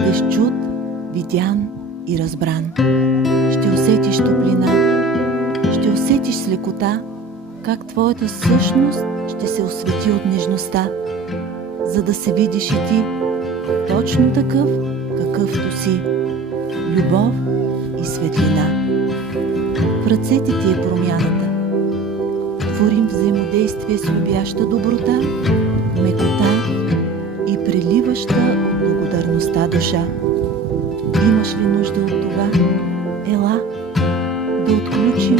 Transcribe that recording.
бъдеш чут, видян и разбран. Ще усетиш топлина, ще усетиш с лекота как твоята същност ще се освети от нежността, за да се видиш и ти точно такъв, какъвто си. Любов и светлина. В ръцете ти е промяната. Творим взаимодействие с любяща доброта, мекота и преливаща от благодарността душа. Имаш ли нужда от това? Ела, да отключим